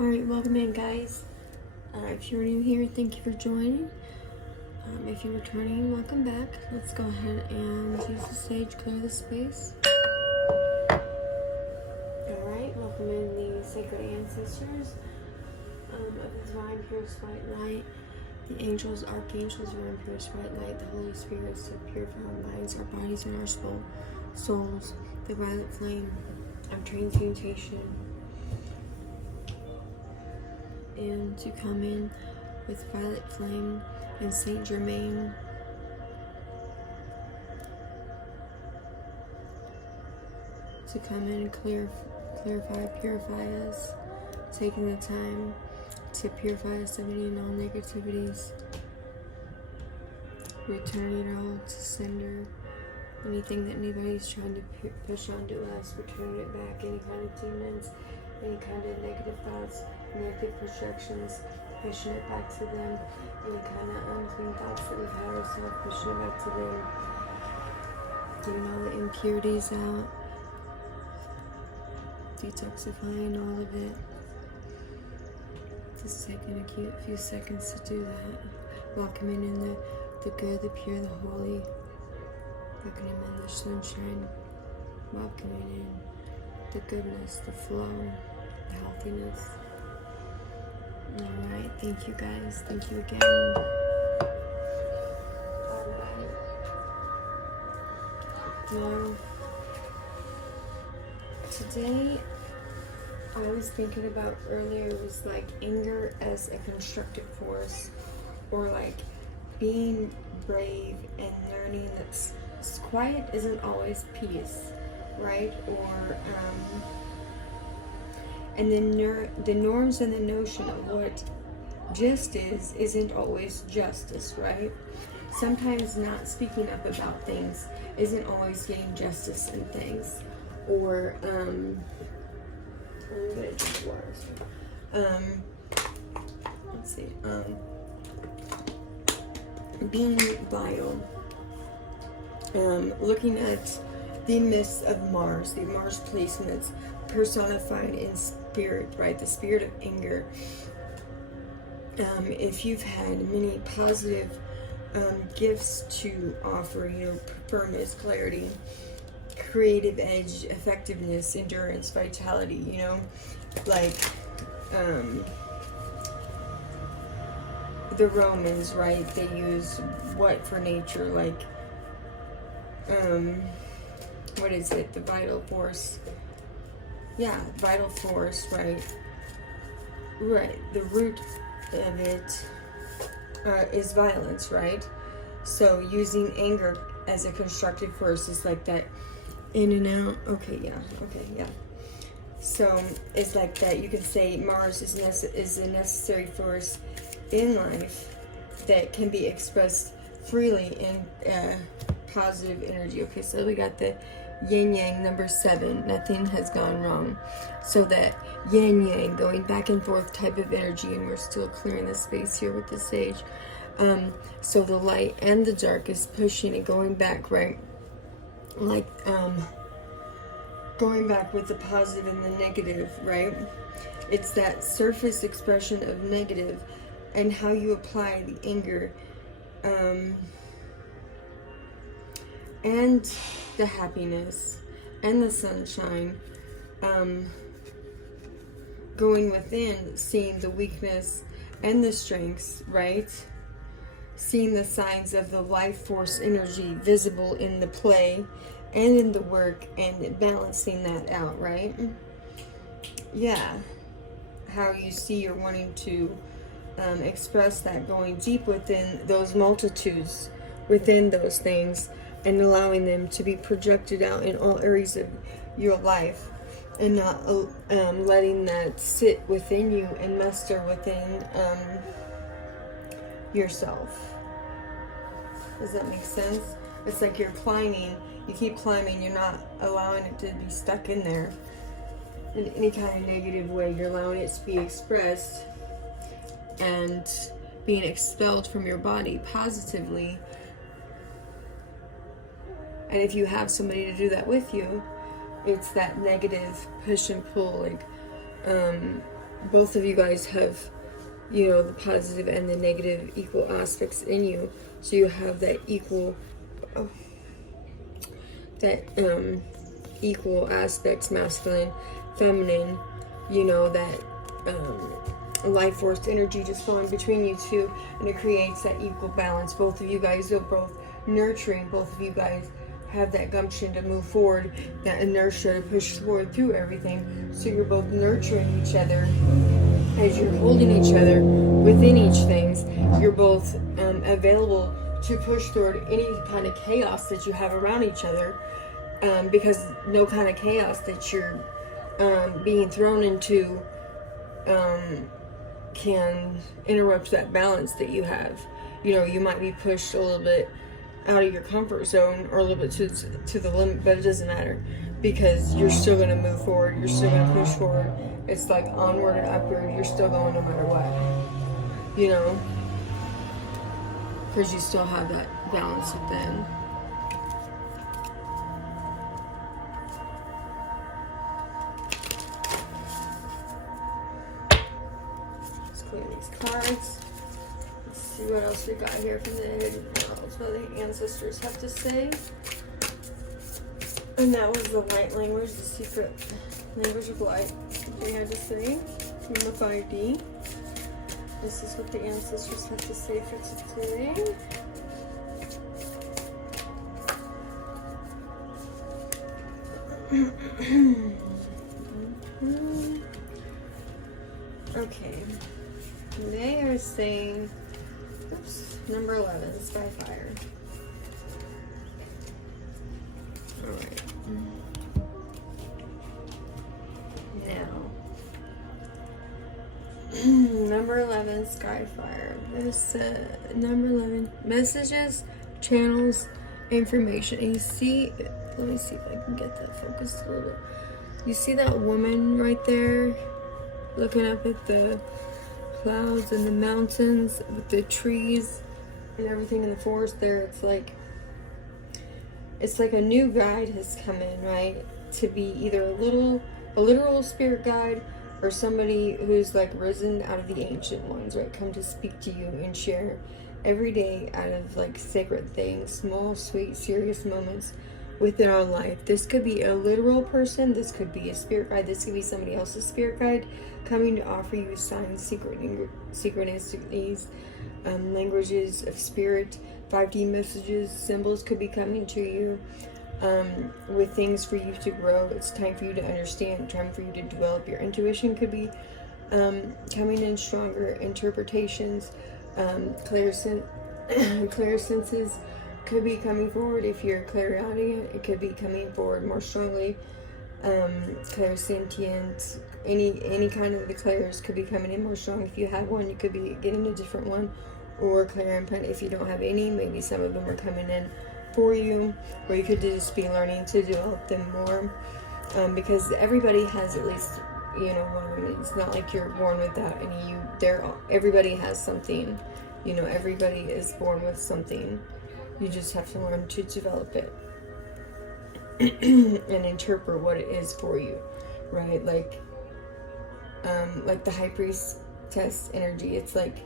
Alright, welcome in, guys. If you're new here, thank you for joining. If you're returning, welcome back. Let's go ahead and use the sage, clear the space. Alright, welcome in the sacred ancestors of the divine purest white light, the angels, archangels, are in purest white light, the Holy Spirit to purify our minds, our bodies, and our souls, the violet flame of transmutation, and to come in with violet flame and Saint Germain, to come in and clarify, purify us, taking the time to purify us of any non-negativities, return it all to sender. Anything that anybody's trying to push onto us, return it back. Any kind of demons, any kind of negative thoughts, negative projections, pushing it back to them. Any kind of unclean thoughts that we've had ourselves, pushing it back to them. Getting all the impurities out. Detoxifying all of it. Just taking a few seconds to do that. Welcoming in the good, the pure, the holy. Welcoming in the sunshine. Welcoming in the goodness, the flow, the healthiness. Alright, thank you guys. Thank you again. Alright. Now, today I was thinking about earlier was like anger as a constructive force, or like being brave and learning that quiet isn't always peace, right? Or and then the norms and the notion of what just isn't always justice, right? Sometimes not speaking up about things isn't always getting justice in things. Or I'm gonna drink water. Let's see. Being vital. Looking at the myths of Mars, the Mars placements personified in spirit, right? The spirit of anger. If you've had many positive gifts to offer, firmness, clarity, creative edge, effectiveness, endurance, vitality, like the Romans, right? They use what for nature? Like what is it? The vital force. Yeah, vital force, right? Right. The root of it is violence, right? So using anger as a constructive force is like that in and out. Okay, yeah. So it's like that. You can say Mars is a necessary force in life that can be expressed freely in positive energy. Okay, so we got the yin yang number 7. Nothing has gone wrong. So that yin yang, going back and forth type of energy, and we're still clearing the space here with the sage. So the light and the dark is pushing and going back, right? Like going back with the positive and the negative, right? It's that surface expression of negative and how you apply the anger and the happiness and the sunshine, going within, seeing the weakness and the strengths, right? Seeing the signs of the life force energy visible in the play and in the work, and balancing that out, right? Yeah. How you see you're wanting to express that, going deep within those multitudes, within those things, and allowing them to be projected out in all areas of your life, and not letting that sit within you and muster within yourself. Does that make sense? It's like you're climbing, you keep climbing, you're not allowing it to be stuck in there in any kind of negative way. You're allowing it to be expressed and being expelled from your body positively. And if you have somebody to do that with you, it's that negative push and pull, like both of you guys have, you know, the positive and the negative equal aspects in you. So you have that equal, equal aspects, masculine, feminine, you know, that life force energy just flowing between you two, and it creates that equal balance. Both of you guys are both nurturing. Both of you guys have that gumption to move forward, that inertia to push forward through everything. So you're both nurturing each other as you're holding each other within each things. You're both available to push toward any kind of chaos that you have around each other, because no kind of chaos that you're being thrown into can interrupt that balance that you have. You know, you might be pushed a little bit out of your comfort zone or a little bit to the limit, but it doesn't matter, because you're still going to move forward. You're still going to push forward. It's like onward and upward. You're still going no matter what, you know, because you still have that balance within. These cards. Let's see what else we got here from the hidden worlds, what the ancestors have to say. And that was the light language, the secret language of light. They had to say from the 5D. This is what the ancestors have to say for today. Okay. They are saying, oops, number 11, Skyfire. Alright. Now, number 11, Skyfire. There's number 11, messages, channels, information. And you see, let me see if I can get that focused a little bit. You see that woman right there looking up at the clouds and the mountains with the trees and everything in the forest there? It's like a new guide has come in, right? To be either a literal spirit guide, or somebody who's like risen out of the ancient ones, right? Come to speak to you and share every day out of like sacred things, small, sweet, serious moments within our life. This could be a literal person, this could be a spirit guide, this could be somebody else's spirit guide coming to offer you signs, synchronicities, languages of spirit, 5D messages, symbols could be coming to you with things for you to grow. It's time for you to understand, time for you to develop. Your intuition could be coming in stronger, interpretations, clairsenses could be coming forward. If you're clairaudient, it could be coming forward more strongly. Clairsentient, any kind of the clairs could be coming in more strong. If you have one, you could be getting a different one. Or clairempent, if you don't have any, maybe some of them are coming in for you, or you could just be learning to develop them more, because everybody has at least, you know, one. It's not like you're born without any. Everybody has something, you know. Everybody is born with something. You just have to learn to develop it and interpret what it is for you, right? Like the high priestess energy. It's like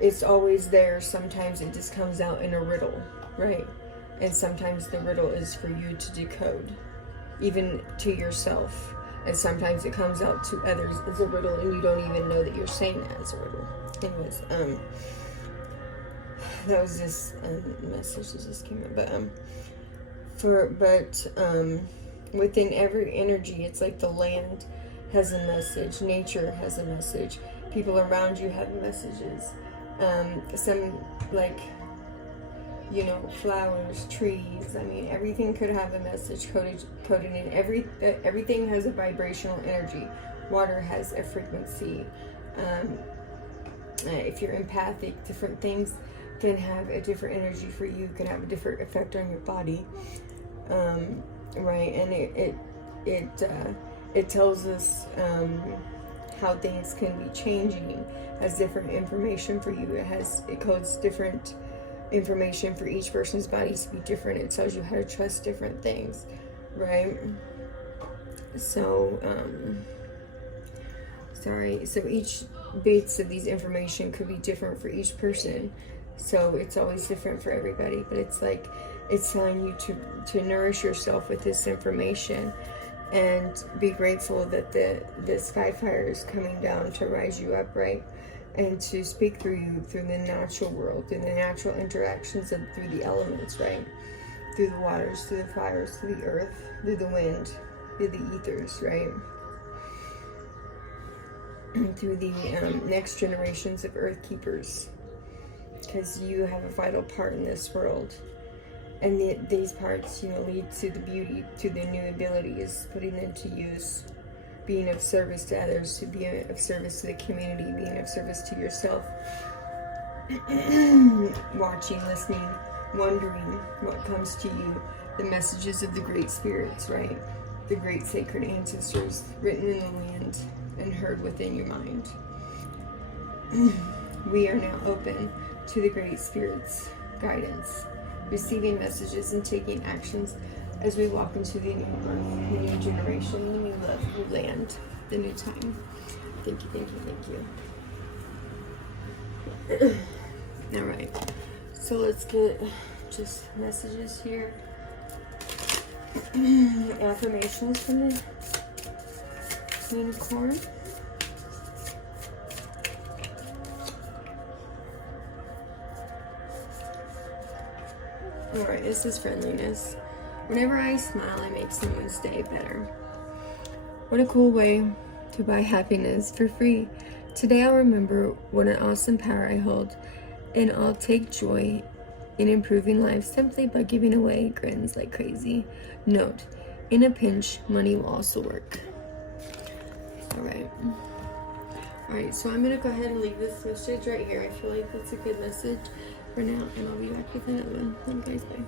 it's always there. Sometimes it just comes out in a riddle, right? And sometimes the riddle is for you to decode, even to yourself. And sometimes it comes out to others as a riddle, and you don't even know that you're saying that as a riddle. Anyways, that was just a message that just came in. But within every energy, it's like the land has a message, nature has a message, people around you have messages. Some, like, you know, flowers, trees. I mean, everything could have a message coded in. Everything has a vibrational energy. Water has a frequency. If you're empathic, different things can have a different energy for you. Can have a different effect on your body, right? And it tells us how things can be changing. Has different information for you. It codes different information for each person's bodies to be different. It tells you how to trust different things, right? So sorry. So each bits of these information could be different for each person. So it's always different for everybody. But it's like, it's telling you to nourish yourself with this information and be grateful that the sky fire is coming down to rise you up, right? And to speak through you, through the natural world, through the natural interactions, and through the elements, right? Through the waters, through the fires, through the earth, through the wind, through the ethers, right? And through the next generations of earth keepers, because you have a vital part in this world. And these parts, lead to the beauty, to the new abilities, putting them to use, being of service to others, to be of service to the community, being of service to yourself. Watching, listening, wondering what comes to you, the messages of the great spirits, right? The great sacred ancestors written in the land and heard within your mind. We are now open to the great spirits' guidance, receiving messages and taking actions as we walk into the new earth, the new generation, the new love, the new land, the new time. Thank you, thank you, thank you. All right, so let's get just messages here. Affirmations from the unicorn. Alright, this is friendliness. Whenever I smile, I make someone's day better. What a cool way to buy happiness for free. Today I'll remember what an awesome power I hold, and I'll take joy in improving lives simply by giving away grins like crazy. Note, in a pinch, money will also work. Alright, so I'm going to go ahead and leave this message right here. I feel like that's a good message for now, and I'll be back with another one. Love you guys, bye.